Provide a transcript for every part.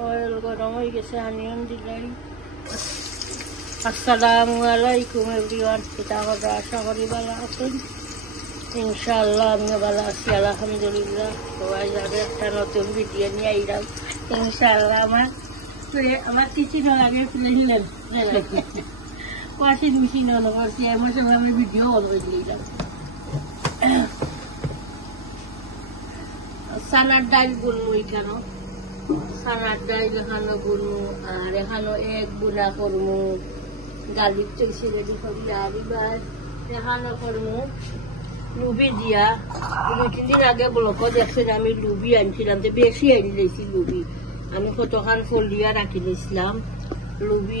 অয়েল গরম হয়ে গেছে, আনিয়ন দিলাই। আসসালামু আলাইকুম এভরিওয়ান, এটা আমরা আশা করি ভালো আছেন। ইনশাআল্লাহ আমিও ভালো আছি, আলহামদুলিল্লাহ। সবাই যাবে একটা নতুন ভিডিও নিয়ে আইলাম ইনশাআল্লাহ। আমার টিচিং লাগে প্লেন ওয়াশিং মেশিন অন করছি, এমন সময় আমি ভিডিও অন করে দিলাম। সানার ডাল গুলো এখানো, সানার ডাল এখানো গুলো, আর এখানো এক গুলা করমু গার্লিক চলছে রেডি করি। আর এবার এখানো করমু লুবি দিয়া। 2-3 দিন আগে ব্লকও দেখছেন আমি লুবি আনছিলাম, যে বেশি আনি দিয়েছি লুবি। আমি কতখান ফল দিয়া রাখি দিয়েছিলাম লুবি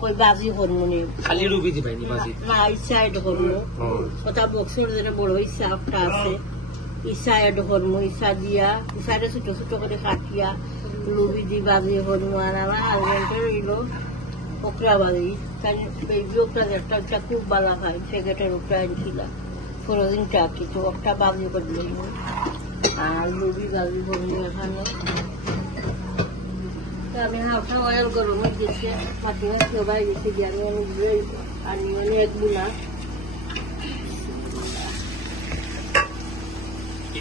কই বাজি করমু নে। খালি লুবি দিবাই বাজি না, ইচ্ছা এড করমু। কথা বক্সের যেন বড় ইচ্ছা একটা আছে, ইচ্ছা এড করমু। ইচ্ছা দিয়া ইচ্ছাটা ছোট ছোট করে কাটিয়া লুবি দি বাজি করমু। আর আমার হাজবেন্ডের রইল ওকরা বাজি, বেবি ওকরা একটা খুব ভালো খায়, প্যাকেটের ওকরা আনছিলাম ফ্রোজেন টাকি, তো একটা বাজি করে দিলাম। আর লুবি বাজি করমু এখানে। আমি হালকা অয়েল গরম হয়ে গেছে, পাতি মাছ সবাই গেছে দিয়ে আমি এক বুনা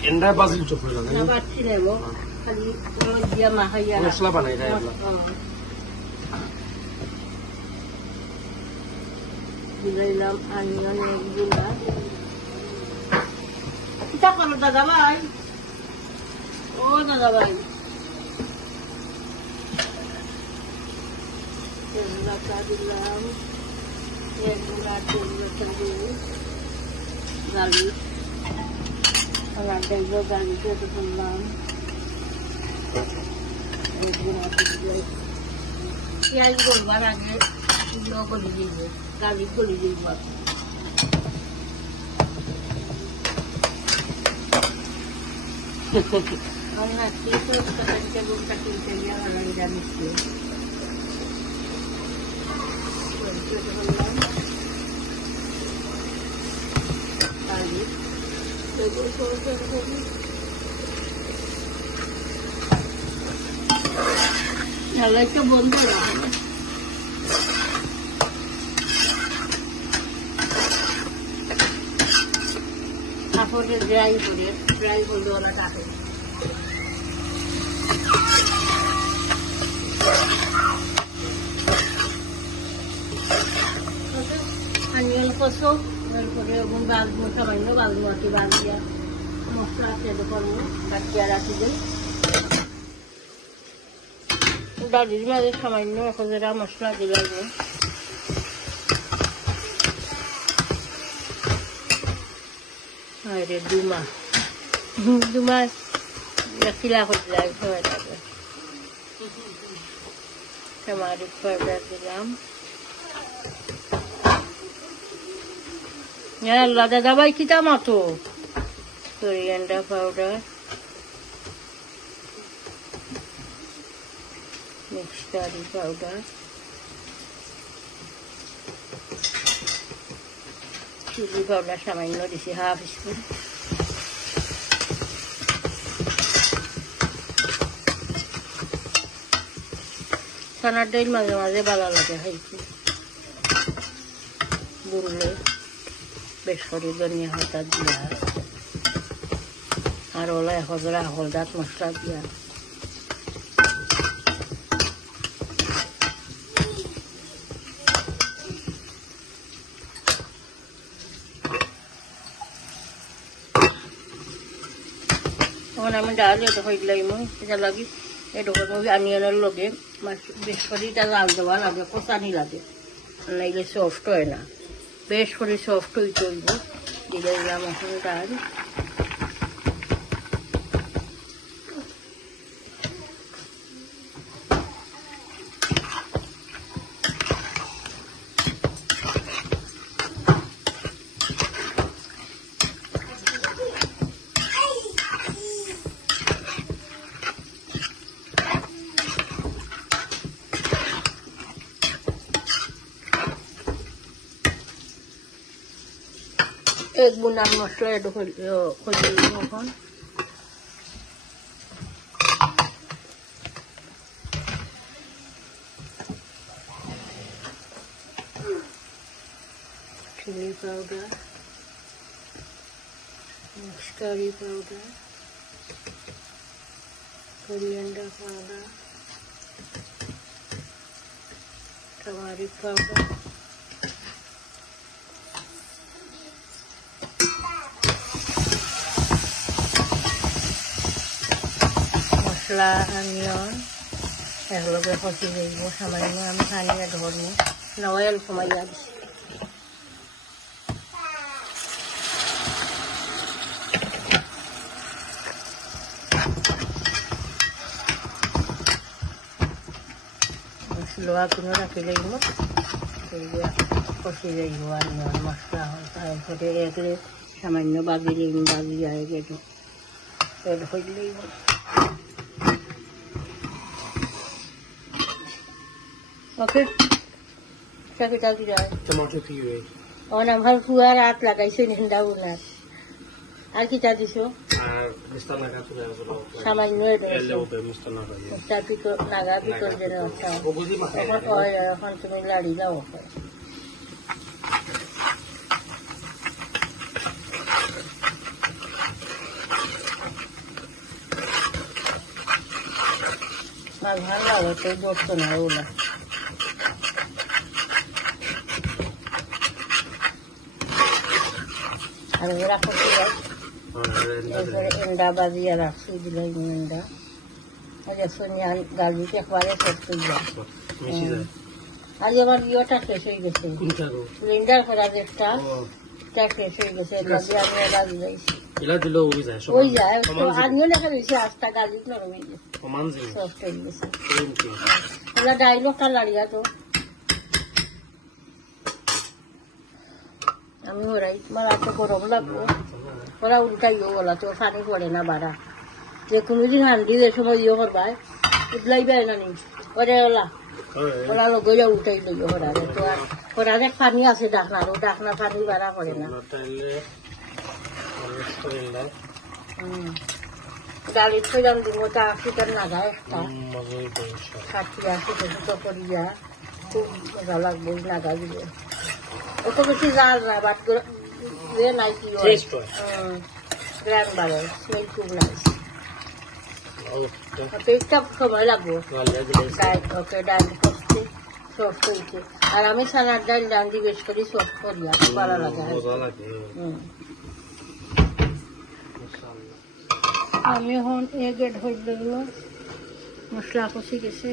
এন্ডা বাজিল চপড়ে লাগে না পাচ্ছি নেব, খালি দিয়া মাখাইয়া মশলা বানাই দেয় এগুলা। দিলাম আনিয়ন এক বুনা। কিতা করো দাদা ভাই? ও দাদা ভাই, তেজপাতা দিলাম এক গুঁড়া, তেজপাতা দিয়ে গার্লিক, আমার দেখবো গার্লিক এটা করলাম এক গুঁড়া। পেঁয়াজ গলবার আগে এগুলো গলি দিব, গার্লিক গলি দিব। আমার তিনটা গুঁড়া কিনতে গিয়ে আমার নিরামিষ একটা বন্ধ কাপড়ে ড্রাই করে ওরা কাটে। আনিয়ন কষো, এরপরে বাজবো সামান্য বাজবো বাজিয়া মশলা তেল করবো, কাটিয়া রাখি দিই। ডালির মাঝে সামান্য একজোড়া মশলা দিলাম। আরে দুমা কিলা করে দিলাম, সবাই লাগবে। টমাটো পাউডার দিলাম। আল্লাহ দাদা ভাই কিতা মতো coriander powder, mix curry powder, chilli powder সামান্য দিছি, হাফ স্পুন। ছানার ডাল মাঝে মাঝে ভালো লাগে খাইছি, বুড়লে বেশ করে ধনিয়া পাতা দিয়া আর ওলা একজোড়া হলদাত মশলা দিয়া আমি ডাল এটা হয়ে দিলাম। এটা লাগি এডোখর আনিয়নের লগে মাছ বেশ করে এটা জাল দেওয়া লাগে, কষানি লাগে, নাইলে সফট হয় না। বেশ করে সফট হইতে হইব। দিয়ে দিলাম এখন ডাল। এক বুনার মশলা এটা এখন chili powder, curry powder, coriander powder, turmeric powder, মশলা অনিয়ন এগুলোকে কষি দিব সামান্য আমি পানিয়ে ধরবো না অয়েল কমাই যাচ্ছি লোহা কোনো রাখি লাগিব সেইগুলো কষি লাগিব অনিয়ন মশলা হয় তারপরে এগুলো সামান্য বাগি দিব বাগি যায় গেটো এর হয়ে লাগিব ওকে চাকিটা কি যায় টমেটো পিউরি অন আমার ফুয়া রাত লাগাইছে নিন্দা উনার আর কি চা দিছো আর মিষ্টান নাগা তুলে আসলো সামান্য এলে ওবে মিষ্টান নাগা চা পিকো নাগা পিকো যেন আচ্ছা ও বুঝি মাখাই এখন তুমি লাড়ি দাও আর ভালো লাগে তো বসতো না ওগুলা আর ওরা করতে যায় এরপরে এন্ডা বাজিয়ে রাখছি দিলাই এন্ডা আর সোনিয়া গালিতে একবারে করতে যায় মিশি যায় আজ আমার ইয়েটা শেষ হয়ে গেছে কোনটা গো সিলিন্ডার করা যেটা শেষ হয়ে গেছে আমি এলা দিলাইছি এলা দিলো ওই যায় সব ওই যায় তো আমিও লেখা দিয়েছি আস্তা গালি নরম হয়ে গেছে সমান জিনিস সফট হয়ে গেছে কিন্তু ওরা ডাইলগটা লাড়িয়া তো আমি ওরাই তোমার এত গরম লাগবো ওরা উল্টাইও বলা তো পানি পড়ে না বাড়া যে কোনোদিন হান্ডি যে সময় ইয়ে করবাই উঠলাইবাই না নি ওরে ওলা ওরা লগে যা উল্টাই লইও ওরা তো আর ওরা অনেক পানি আছে ডাকনার ও ডাকনা পানি বাড়া করে না গাড়ি ছয়জন দিব তা 80 নাগা একটা 60-80 তো করিয়া খুব মজা লাগবে নাগা দিলে অত বেশি জাল না বাট নাই কি গ্র্যান্ড বাড়ে স্মেল খুব নাইস পেটটা সময় লাগবো ওকে ডাল করতে সফট হয়েছে আর আমি সানার ডাল ডান্ডি বেশ করি সফট করিয়া ভালো লাগে আমি এখন এগেট হয়ে গেল মশলা কষি গেছে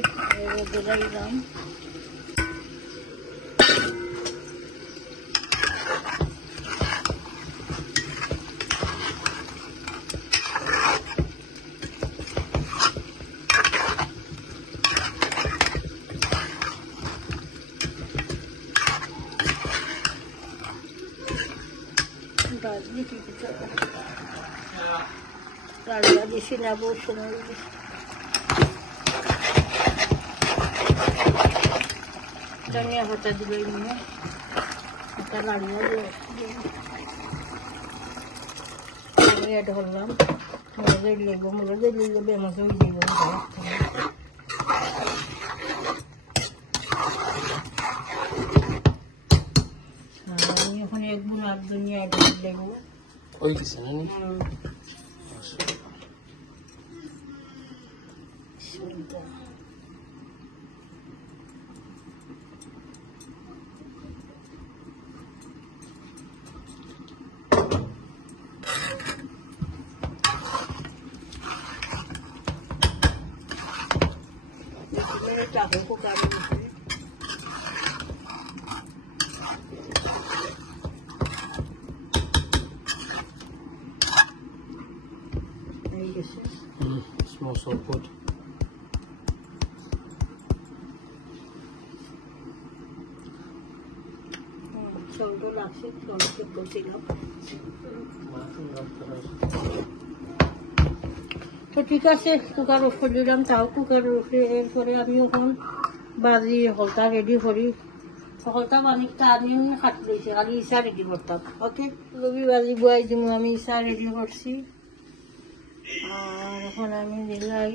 দিলাম রান্না দিছি না বহু সময় ধনিয়া পাতা দিবে নিয়ে এটা লাড়িয়ে ধরলাম মজা লেবো মজা লেগে বেমাজ হয়ে যাব আমি এখন এক গুণ আর ধনিয়া লেবো ওই দিছে না চাকু কুকারে small salt pot ছোট লাগছে ছোট ছোট ছিল তো ঠিক আছে কুকার উপর দিলাম তাও কুকার উপরে এরপরে আমি এখন বাজি হলতা রেডি করি হলতা পানিটা আমি কাটি দিয়েছি খালি ইসা রেডি করতাম ওকে রবি বাজি বয়াই দিব আমি ইসা রেডি করছি আর এখন আমি দিলাই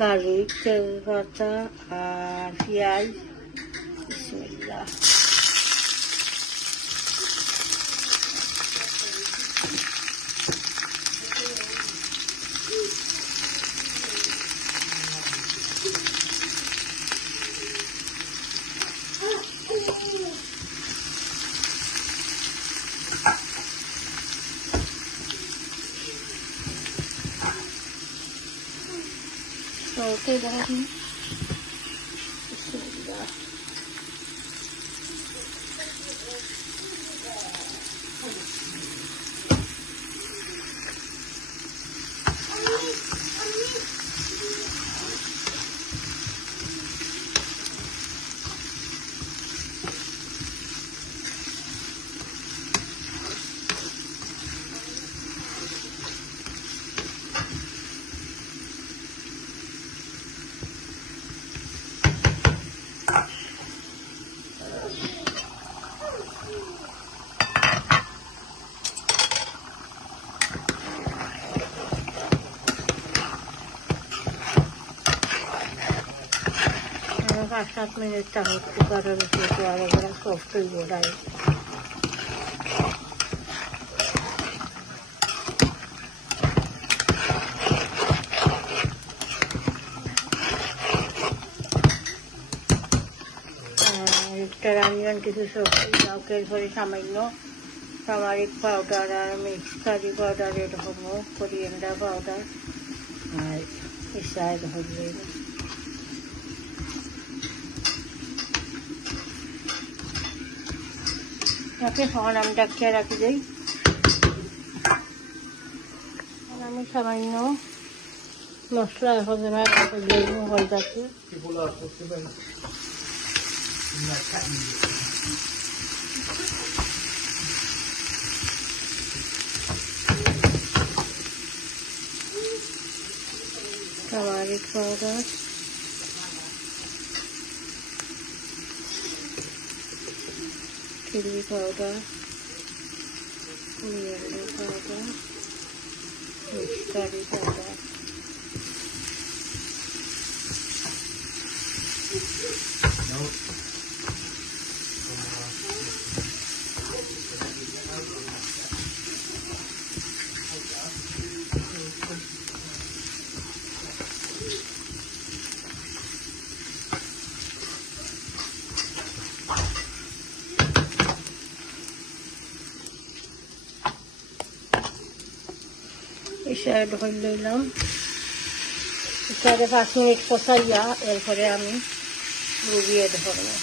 গার্লিক তেজপাতা আর পেঁয়াজ বিসমিল্লাহ দেখো পাঁচ সাত মিনিট তাহলে কুকারের উপরে আলাদা সফট হইব ডাল একটা রান্নান কিছু সবজি চাউকের পরে সামান্য টার্মারিক পাউডার আর মিক্স কারি পাউডার এরকম কোরিয়েন্ডার পাউডার আর ইসায় হলুদ রাখে এখন আমি ডাকিয়ে রাখি যাই আমি সামান্য মশলা এখন হলদাকে turmeric powder chili powder, coriander powder, mixed curry powder. ইসারে ঢল লইলাম ইসারে 5 মিনিট কষাইয়া এরপরে আমি ডুবিয়ে ধরবো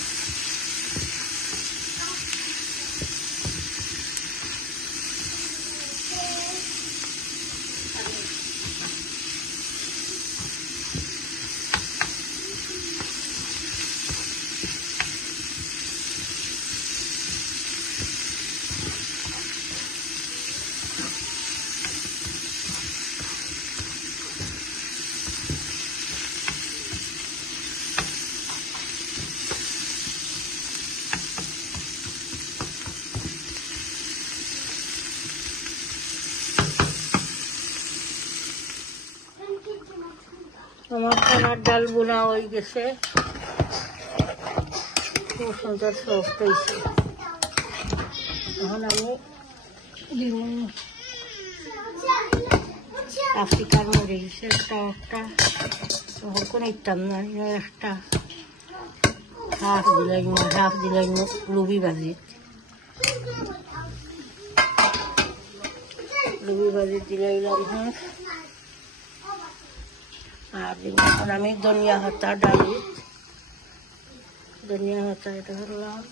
আমার খানার ডাল বোনা হয়ে গেছে খুব সুন্দর সফট হয়েছে এখন আমি আফ্রিকার মরিচের একটা তখন কোনো ইত্যাম না একটা হাফ দিলাই লুবি ভাজি দিলাইলাম হাফ আর এখন আমি ধনিয়া পাতা ডালি ধনিয়া পাতা এটা হলাম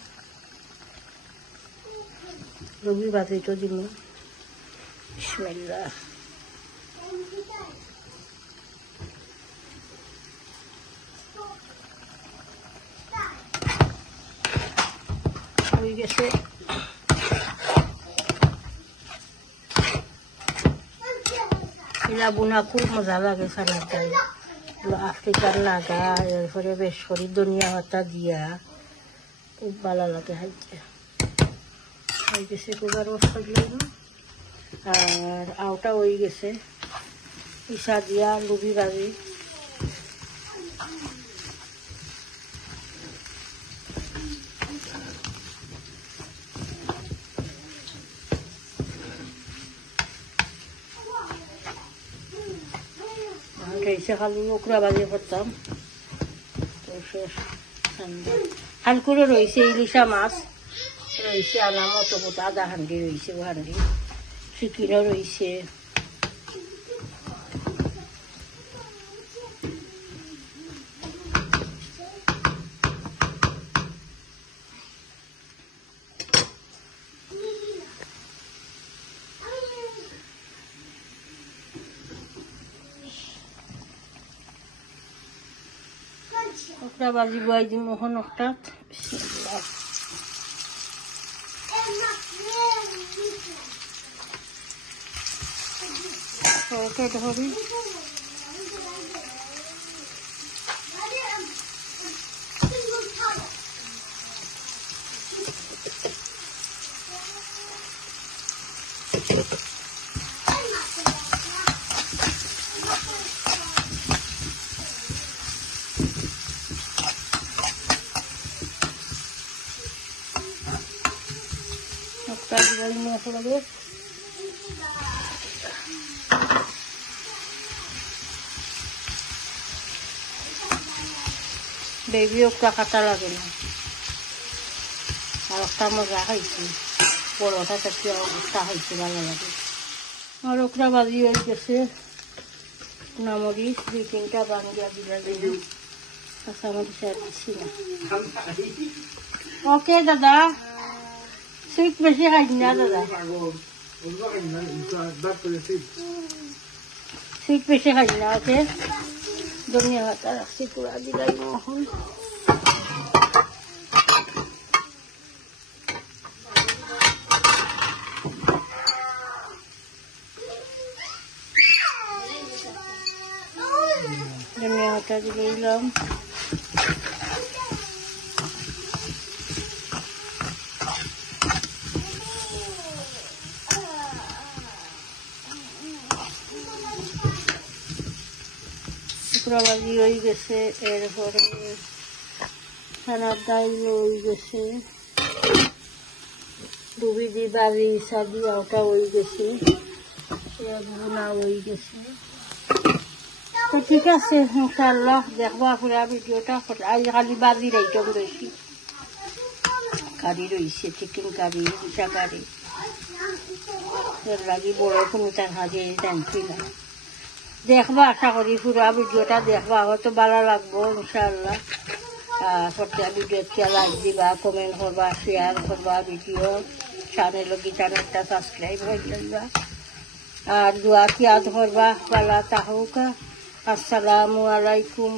রবি ভাজি তো দিন বিসমিল্লাহ হয়ে গেছে বোনা খুব মজা লাগে সানার ডাল আফ্রিকার লাগা এরপরে বেশ করে ধনিয়া পাতা দিয়া খুব ভালো লাগে খাইতে হয়ে গেছে কুকার বসাইলাম আর আউটা হয়ে গেছে ইসা দিয়া লুবি ভাজি রয়েছে খালি ওকরা বাজে করতাম তো শেষ হালকুড়ো রয়েছে ইলিশা মাছ রয়েছে আনা মতো মতো আধা হান্ডি রয়েছে হান্ডি চিকেনও রয়েছে ওটা বাজি বয়াই দিম এখন একটা এটা হবি একটা দিবাই নিয়ে আসা লাগে বেবি একটা কাটা লাগে না আর একটা মজা খাইছি বড়টা থাকি অবস্থা খাইছে ভালো লাগে আর ওকরা বাজি হয়ে গেছে নামরিচ 2-3টা বাঙ্গিয়া দিলা দিলাম কাঁচামরিচ আর দিচ্ছি না ওকে দাদা সুইট বেশি খাই না দাদা সুইট বেশি খাই না ওকে ধনিয়া পাতা রাখছি পুরা দিলাই এখন ধনিয়া পাতা দিয়ে দিলাম বাজি হয়ে গেছে এরপরে ছানার ডাল হয়ে গেছে ডুবি দি বাজি সাদি ওটা হয়ে গেছে বোনা হয়ে গেছে তো ঠিক আছে ইনশাআল্লাহ দেখবো পুরা ভিডিওটা আজকালি বাজির আইটেম বেশি কারি রয়েছে চিকেন কারি পিঠা কারি এর লাগি বড় কোনো তার হাজে জানছি না দেখবা আশা করি পুরা ভিডিওটা দেখবা হয়তো ভালো লাগবো ইনশাআল্লাহ প্রত্যেক ভিডিওতে লাইক দিবা কমেন্ট করবা শেয়ার করবা ভিডিও চ্যানেলটা সাবস্ক্রাইব করে দিবা আর দোয়া কি আদ করবা ভালো থাকুক আসসালামু আলাইকুম